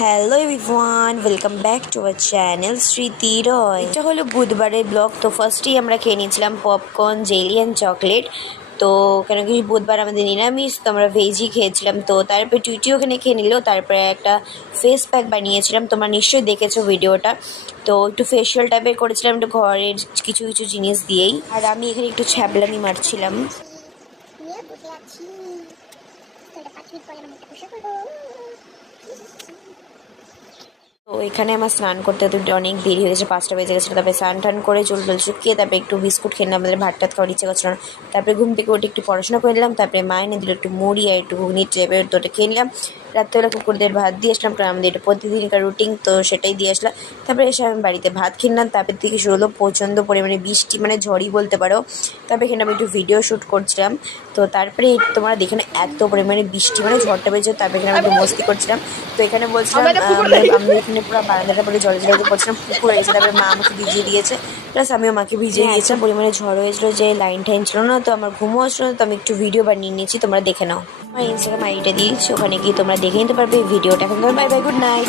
Hello everyone, welcome back to our channel স্মৃতি রয়। এটা হলো বুধবারের ব্লগ। তো ফার্স্টেই আমরা খেয়ে নিয়েছিলাম পপকর্ন, জেলি অ্যান্ড চকলেট। তো কেন কি বুধবার আমাদের নিরামিষ, তো আমরা ভেজই খেয়েছিলাম। তো তারপরে টুইটি ওখানে খেয়ে নিল। তারপরে একটা ফেস প্যাক বানিয়েছিলাম, তোমরা নিশ্চয়ই দেখেছো ভিডিওটা। তো একটু ফেশিয়াল টাইপের করেছিলাম, একটু ঘরের কিছু কিছু জিনিস দিয়েই। আর আমি এখানে একটু ছ্যাবলামি মারছিলাম। তো এখানে আমার স্নান করতে অনেক দেরি হয়ে গেছে, 5টা বেজে গেছিলো। তারপরে স্নান টান করে চুল টুল শুকিয়ে তারপরে একটু বিস্কুট খেয়ে নিলাম, আমাদের ভাত টাত খাওয়ার ইচ্ছে করছিল না। তারপরে ঘুম থেকে উঠে একটু পড়াশোনা করে নিলাম। তারপরে মা এনে দিল একটু মুড়ি আর একটু ঘুগনি টাইপের, তো ওটা খেয়ে নিলাম। রাত্রেবেলা কুকুরদের ভাত দিয়ে আসলাম, কারণ আমাদের এটা প্রতিদিনকার রুটিন, তো সেটাই দিয়ে আসলাম। তারপরে এসে আমি বাড়িতে ভাত খেলাম। তারপর থেকে শুরু হলো প্রচণ্ড পরিমাণে বৃষ্টি, মানে ঝড়ই বলতে পারো। তারপরে এখানে আমি একটু ভিডিও শ্যুট করছিলাম। তো তারপরে তোমরা দেখে না এত পরিমাণে বৃষ্টি, মানে ঝড়টা বেজে। তারপরে এখানে আমি একটু মস্তি করছিলাম। তো এখানে বলছিলাম আমি এখানে পুরো বারান্দাটা পুরো জলে জলে করছিলাম, পুকুর হয়ে গেছে। তারপরে মা আমাকে ভিজিয়ে দিয়েছে, প্লাস আমিও মাকে ভিজিয়ে দিয়েছিলাম। পরিমাণে ঝড় হয়েছিল যে লাইন টাইন ছিল না, তো আমার ঘুমও আসলো না। তো আমি একটু ভিডিও বানিয়ে নিয়েছি, তোমরা দেখে নাও। আমার ইনস্টাগ্রাম আইডিটা দিয়েছি, ওখানে গিয়ে তোমরা দেখে নিতে পারবে এই ভিডিওটা। এখন বাই বাই, গুড নাইট।